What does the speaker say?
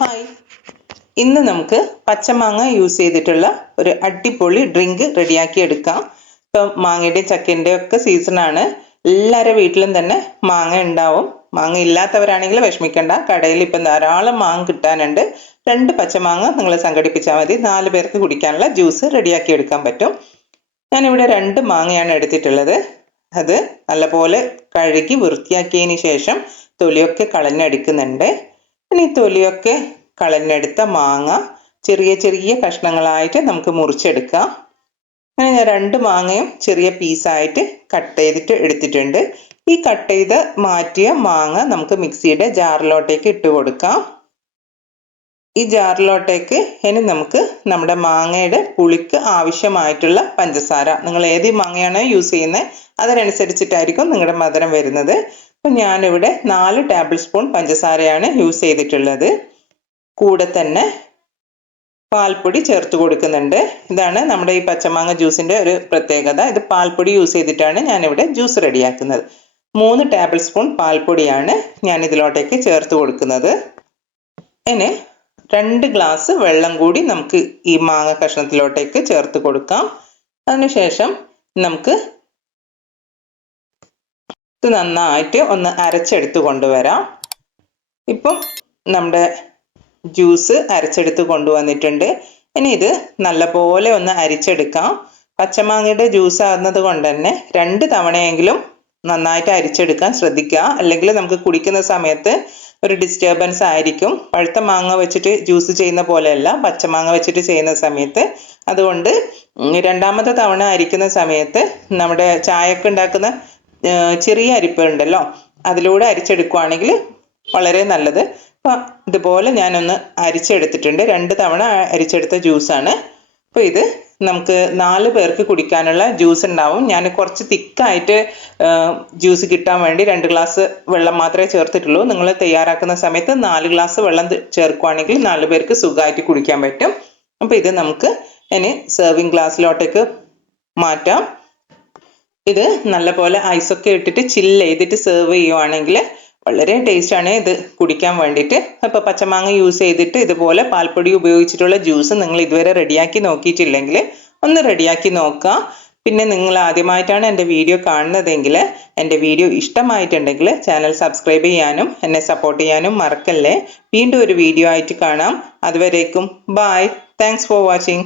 Hi, ഇന്ന് നമുക്ക് പച്ചമാങ്ങ use ചെയ്തിട്ടുള്ള ഒരു അടിപൊളി ഡ്രിങ്ക് റെഡിയാക്കി എടുക്കാം. ഇപ്പം മാങ്ങയുടെ ചക്കൻ്റെ ഒക്കെ സീസണാണ്. എല്ലാവരുടെ വീട്ടിലും തന്നെ മാങ്ങ ഉണ്ടാവും. മാങ്ങ ഇല്ലാത്തവരാണെങ്കിൽ വിഷമിക്കണ്ട, കടയിൽ ഇപ്പം ധാരാളം മാങ്ങ കിട്ടാനുണ്ട്. 2 പച്ചമാങ്ങ നിങ്ങൾ സംഘടിപ്പിച്ചാൽ മതി, 4 പേർക്ക് കുടിക്കാനുള്ള ജ്യൂസ് റെഡിയാക്കി എടുക്കാൻ പറ്റും. ഞാനിവിടെ 2 മാങ്ങയാണ് എടുത്തിട്ടുള്ളത്. അത് നല്ലപോലെ കഴുകി വൃത്തിയാക്കിയതിന് ശേഷം തൊലിയൊക്കെ കളഞ്ഞെടുക്കുന്നുണ്ട്. ഇനി തൊലിയൊക്കെ കളഞ്ഞെടുത്ത മാങ്ങ ചെറിയ ചെറിയ കഷ്ണങ്ങളായിട്ട് നമുക്ക് മുറിച്ചെടുക്കാം. അങ്ങനെ ഞാൻ 2 മാങ്ങയും ചെറിയ പീസായിട്ട് കട്ട് ചെയ്തിട്ട് എടുത്തിട്ടുണ്ട്. ഈ കട്ട് ചെയ്ത് മാറ്റിയ മാങ്ങ നമുക്ക് മിക്സിയുടെ ജാറിലോട്ടേക്ക് ഇട്ട് കൊടുക്കാം. ഈ ജാറിലോട്ടേക്ക് ഇനി നമുക്ക് നമ്മുടെ മാങ്ങയുടെ പുളിക്ക് ആവശ്യമായിട്ടുള്ള പഞ്ചസാര, നിങ്ങൾ ഏത് മാങ്ങയാണോ യൂസ് ചെയ്യുന്നത് അതിനനുസരിച്ചിട്ടായിരിക്കും നിങ്ങളുടെ മധുരം വരുന്നത്. അപ്പം ഞാനിവിടെ 4 ടേബിൾ സ്പൂൺ പഞ്ചസാരയാണ് യൂസ് ചെയ്തിട്ടുള്ളത്. കൂടെ തന്നെ പാൽപ്പൊടി ചേർത്ത് കൊടുക്കുന്നുണ്ട്. ഇതാണ് നമ്മുടെ ഈ പച്ചമാങ്ങ ജ്യൂസിൻ്റെ ഒരു പ്രത്യേകത. ഇത് പാൽപ്പൊടി യൂസ് ചെയ്തിട്ടാണ് ഞാനിവിടെ ജ്യൂസ് റെഡിയാക്കുന്നത്. 3 ടേബിൾ സ്പൂൺ പാൽപ്പൊടിയാണ് ഞാൻ ഇതിലോട്ടേക്ക് ചേർത്ത് കൊടുക്കുന്നത്. ഇനി 2 ഗ്ലാസ് വെള്ളം കൂടി നമുക്ക് ഈ മാങ്ങ കഷ്ണത്തിലോട്ടേക്ക് ചേർത്ത് കൊടുക്കാം. അതിനുശേഷം നമുക്ക് ഇത് നന്നായിട്ട് ഒന്ന് അരച്ചെടുത്ത് കൊണ്ടുവരാം. ഇപ്പം നമ്മുടെ ജ്യൂസ് അരച്ചെടുത്ത് കൊണ്ടുവന്നിട്ടുണ്ട്. ഇനി ഇത് നല്ലപോലെ ഒന്ന് അരിച്ചെടുക്കാം. പച്ചമാങ്ങയുടെ ജ്യൂസ് ആകുന്നത് കൊണ്ട് തന്നെ 2 തവണയെങ്കിലും നന്നായിട്ട് അരിച്ചെടുക്കാൻ ശ്രദ്ധിക്കുക. അല്ലെങ്കിൽ നമുക്ക് കുടിക്കുന്ന സമയത്ത് ഒരു ഡിസ്റ്റർബൻസ് ആയിരിക്കും. പഴുത്ത മാങ്ങ വെച്ചിട്ട് ജ്യൂസ് ചെയ്യുന്ന പോലെയല്ല പച്ചമാങ്ങ വെച്ചിട്ട് ചെയ്യുന്ന സമയത്ത്. അതുകൊണ്ട് 2ാമത്തെ തവണ അരിക്കുന്ന സമയത്ത് നമ്മുടെ ചായയൊക്കെ ഉണ്ടാക്കുന്ന ചെറിയ അരിപ്പ ഉണ്ടല്ലോ, അതിലൂടെ അരിച്ചെടുക്കുകയാണെങ്കിൽ വളരെ നല്ലത്. അപ്പം ഇതുപോലെ ഞാനൊന്ന് അരിച്ചെടുത്തിട്ടുണ്ട്. 2 തവണ അരിച്ചെടുത്ത ജ്യൂസാണ്. അപ്പോൾ ഇത് നമുക്ക് 4 പേർക്ക് കുടിക്കാനുള്ള ജ്യൂസ് ഉണ്ടാവും. ഞാൻ കുറച്ച് തിക്കായിട്ട് ജ്യൂസ് കിട്ടാൻ വേണ്ടി 2 ഗ്ലാസ് വെള്ളം മാത്രമേ ചേർത്തിട്ടുള്ളൂ. നിങ്ങൾ തയ്യാറാക്കുന്ന സമയത്ത് 4 ഗ്ലാസ് വെള്ളം ചേർക്കുകയാണെങ്കിൽ 4 പേർക്ക് സുഖമായിട്ട് കുടിക്കാൻ പറ്റും. അപ്പോൾ ഇത് നമുക്ക് ഇനി സെർവിങ് ഗ്ലാസ്സിലോട്ടേക്ക് മാറ്റാം. ഇത് നല്ലപോലെ ഐസൊക്കെ ഇട്ടിട്ട് ചില്ല് ചെയ്തിട്ട് സെർവ് ചെയ്യുവാണെങ്കിൽ വളരെ ടേസ്റ്റാണ് ഇത് കുടിക്കാൻ വേണ്ടിയിട്ട്. അപ്പോൾ പച്ചമാങ്ങ യൂസ് ചെയ്തിട്ട് ഇതുപോലെ പാൽപ്പൊടി ഉപയോഗിച്ചിട്ടുള്ള ജ്യൂസ് നിങ്ങൾ ഇതുവരെ റെഡിയാക്കി നോക്കിയിട്ടില്ലെങ്കിൽ ഒന്ന് റെഡിയാക്കി നോക്കുക. പിന്നെ നിങ്ങൾ ആദ്യമായിട്ടാണ് എൻ്റെ വീഡിയോ കാണുന്നതെങ്കിൽ എൻ്റെ വീഡിയോ ഇഷ്ടമായിട്ടുണ്ടെങ്കിൽ ചാനൽ സബ്സ്ക്രൈബ് ചെയ്യാനും എന്നെ സപ്പോർട്ട് ചെയ്യാനും മറക്കല്ലേ. വീണ്ടും ഒരു വീഡിയോ ആയിട്ട് കാണാം. അതുവരേക്കും ബൈ. Thanks for watching.